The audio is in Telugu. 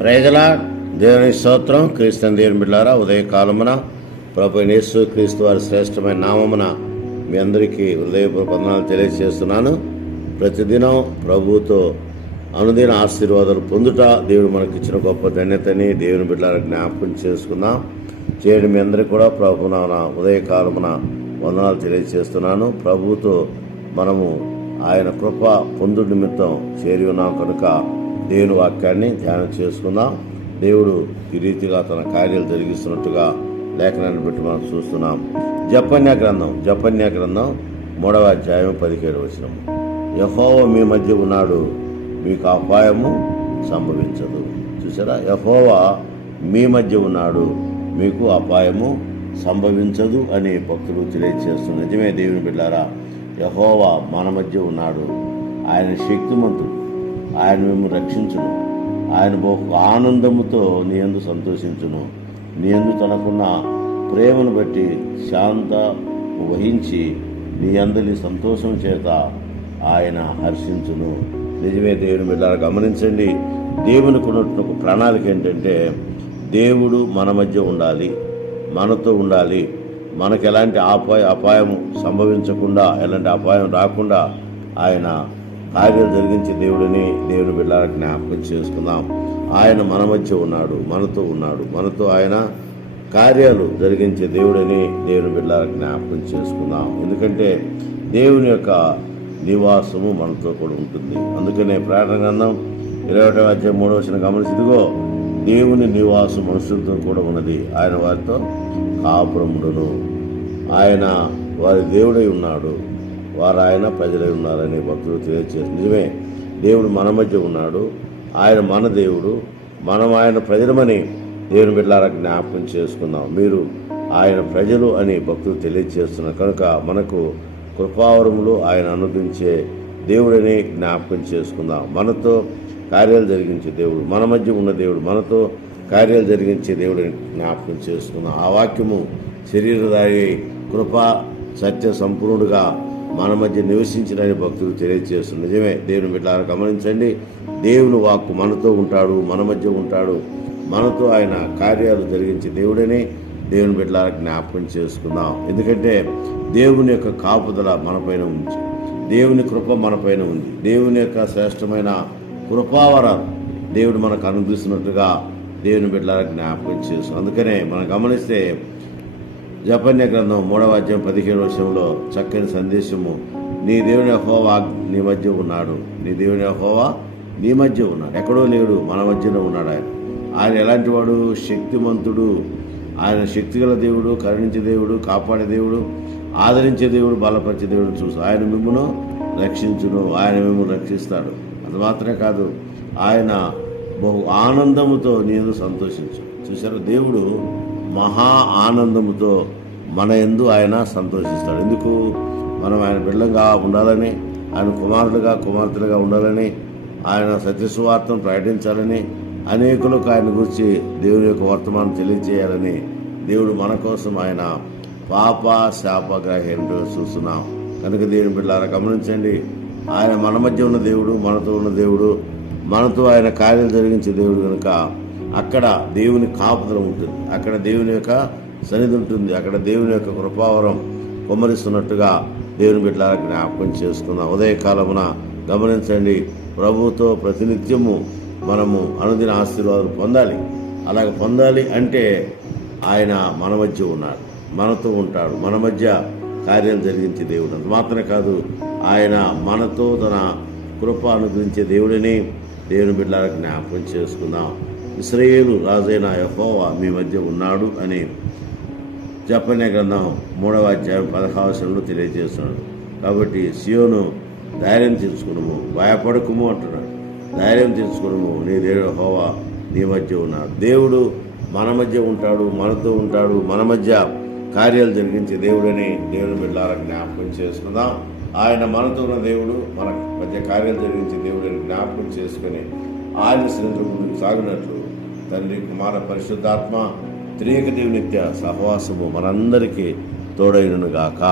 ప్రజల దేవుని స్తోత్రం. క్రీస్తుని దేవుని బిడ్డారా ఉదయకాలమున ప్రభు నేసు క్రీస్తు వారి శ్రేష్టమైన నామమున మీ అందరికీ హృదయపూర్వక వందనాలు తెలియజేస్తున్నాను. ప్రతిదినం ప్రభుతో అనుదిన ఆశీర్వాదాలు పొందుట దేవుడు మనకి ఇచ్చిన గొప్ప ధన్యతని దేవుని బిడ్డల జ్ఞాపకం చేసుకుందాం. చేయడం మీ అందరికీ కూడా ప్రభునామన ఉదయకాలమున వందనాలు తెలియజేస్తున్నాను. ప్రభుతో మనము ఆయన కృప పొందు నిమిత్తం చేరి ఉన్నాం కనుక దేవుని వాక్యాన్ని ధ్యానం చేసుకుందాం. దేవుడు ఈ రీతిగా తన కార్యాలు జరిగిస్తున్నట్టుగా లేఖనాన్ని బట్టి మనం చూస్తున్నాం. జపన్య గ్రంథం జపన్య గ్రంథం మూడవ అధ్యాయం పదిహేడు వచనం యహోవ మీ మధ్య ఉన్నాడు మీకు అపాయము సంభవించదు. చూసారా యహోవ మీ మధ్య ఉన్నాడు మీకు అపాయము సంభవించదు అని భక్తులు తెలియజేస్తున్న నిజమే దేవుని బిడ్డారా. యహోవా మన మధ్య ఉన్నాడు ఆయన శక్తిమంతుడు. ఆయన మేము రక్షించును. ఆయన బహు ఆనందముతో నీ యందు సంతోషించును. నీయందు తనకున్న ప్రేమను బట్టి శాంత వహించి నీ అందరి సంతోషం చేత ఆయన హర్షించును. నిజమే దేవుని బిడ్డారా గమనించండి. దేవునికి ఉన్నటువంటి ఒక ప్రణాళిక ఏంటంటే దేవుడు మన మధ్య ఉండాలి మనతో ఉండాలి. మనకు ఎలాంటి అపాయ అపాయం సంభవించకుండా ఎలాంటి అపాయం రాకుండా ఆయన కార్యాలు జరిగించే దేవుడిని దేవుని బిడ్డల జ్ఞాపకం చేసుకుందాం. ఆయన మన మధ్య ఉన్నాడు మనతో ఉన్నాడు మనతో ఆయన కార్యాలు జరిగించే దేవుడని దేవుని బిడ్డల జ్ఞాపకం చేసుకుందాం. ఎందుకంటే దేవుని యొక్క నివాసము మనతో కూడా ఉంటుంది. అందుకనే ప్రార్థన గ్రంథం ఇరవై ఒకటో అధ్యాయం మూడవ వచ్చిన గమనించి ఇదిగో దేవుని నివాసం మనుషులతో కూడా ఉన్నది. ఆయన వారితో కాపురముడును. ఆయన వారి దేవుడై ఉన్నాడు. వారు ఆయన ప్రజలై ఉన్నారని భక్తులు తెలియజేస్తారు నిజమే దేవుడు మన మధ్య ఉన్నాడు. ఆయన మన దేవుడు. మనం ఆయన ప్రజలమని దేవుని బిడ్డలారా జ్ఞాపకం చేసుకుందాం. మీరు ఆయన ప్రజలు అని భక్తులు తెలియజేస్తున్నారు. కనుక మనకు కృపావరములు ఆయన అనుగ్రహించే దేవుడని జ్ఞాపకం చేసుకుందాం. మనతో కార్యాలు జరిగించే దేవుడు మన మధ్య ఉన్న దేవుడు మనతో కార్యాలు జరిగించే దేవుడిని జ్ఞాపకం చేసుకుందాం. ఆ వాక్యము శరీరదారి కృప సత్య సంపూర్ణుడుగా మన మధ్య నివసించినని భక్తులు తెలియజేస్తున్నారు. నిజమే దేవుని బిడ్డలారా గమనించండి. దేవుని వాక్కు మనతో ఉంటాడు మన మధ్య ఉంటాడు. మనతో ఆయన కార్యాలు జరిగించే దేవుడని దేవుని బిడ్డలారా జ్ఞాపకం చేసుకుందాం. ఎందుకంటే దేవుని యొక్క కాపుదల మనపైన ఉంది. దేవుని కృప మనపైన ఉంది. దేవుని యొక్క శ్రేష్టమైన కృపావరాలు దేవుడు మనకు అనుభవిస్తున్నట్టుగా దేవుని బిడ్డలారా జ్ఞాపకం చేస్తాం అందుకనే మనం గమనిస్తే జపన్య గ్రంథం మూడవ అధ్యాయం పదిహేడు వర్షంలో చక్కని సందేశము. నీ దేవుని హోవా నీ మధ్య ఉన్నాడు. నీ దేవుని హోవా నీ మధ్య ఉన్నాడు. ఎక్కడో లేడు మన మధ్యలో ఉన్నాడు ఆయన. ఆయన ఎలాంటి వాడు? శక్తిమంతుడు. ఆయన శక్తిగల దేవుడు కరుణించే దేవుడు కాపాడే దేవుడు ఆదరించే దేవుడు బలపరిచే దేవుడు చూసు. ఆయన మిమ్మను రక్షించును. ఆయన మిమ్మల్ని రక్షిస్తాడు. అది మాత్రమే కాదు ఆయన బహు ఆనందముతో నేను సంతోషించు. చూసారు దేవుడు మహా ఆనందముతో మన ఎందు ఆయన సంతోషిస్తాడు. ఎందుకు? మనం ఆయన బిడ్డలుగా ఉండాలని ఆయన కుమారులుగా కుమార్తెలుగా ఉండాలని ఆయన సత్యసువార్తను ప్రకటించాలని అనేకులకు ఆయన గురించి దేవుని యొక్క వర్తమానం తెలియజేయాలని దేవుడు మన కోసం ఆయన పాప శాపగ్రహేంటో చూస్తున్నాం. కనుక దేవుని బిడ్డలారా గమనించండి. ఆయన మన మధ్య ఉన్న దేవుడు మనతో ఉన్న దేవుడు మనతో ఆయన కార్యాలు జరిగించే దేవుడు కనుక అక్కడ దేవుని కాపుదల ఉంటుంది. అక్కడ దేవుని యొక్క సన్నిధి ఉంటుంది. అక్కడ దేవుని యొక్క కృపావరం కుమ్మరిస్తున్నట్టుగా దేవుని బిడ్డల జ్ఞాపకం చేసుకుందాం. ఉదయకాలమున గమనించండి. ప్రభుతో ప్రతినిత్యము మనము అనుదిన ఆశీర్వాదాలు పొందాలి. అలాగ పొందాలి అంటే ఆయన మన మధ్య ఉన్నాడు. మనతో ఉంటాడు. మన మధ్య కార్యం జరిగించే దేవుడు. అంత మాత్రమే కాదు ఆయన మనతో తన కృప అనుగ్రహించే దేవుడిని దేవుని బిడ్డల జ్ఞాపకం చేసుకుందాం. ఇస్రయేలు రాజైన యహోవా మీ మధ్య ఉన్నాడు అని చెప్పనే గ్రంథం మూడవ అధ్యాయం పదహావసరంలో తెలియజేస్తున్నాడు. కాబట్టి సియోను ధైర్యం తెచ్చుకునము భయపడకుము అంటున్నాడు. ధైర్యం తెచ్చుకునము నీ దేవుడు హోవా నీ మధ్య ఉన్నాడు. దేవుడు మన మధ్య ఉంటాడు మనతో ఉంటాడు మన మధ్య కార్యాలు జరిగించే దేవుడని దేవుని బిడ్డారా జ్ఞాపకం చేసుకుందాం. ఆయన మనతో ఉన్న దేవుడు మన మధ్య కార్యాలు జరిగించే దేవుడని జ్ఞాపకం చేసుకుని ఆయన శ్రేణులు ముందుకు సాగినట్లు తండ్రి కుమార పరిశుద్ధాత్మ త్రియక దేవునిత్య సహవాసము మనందరికీ తోడైనగాక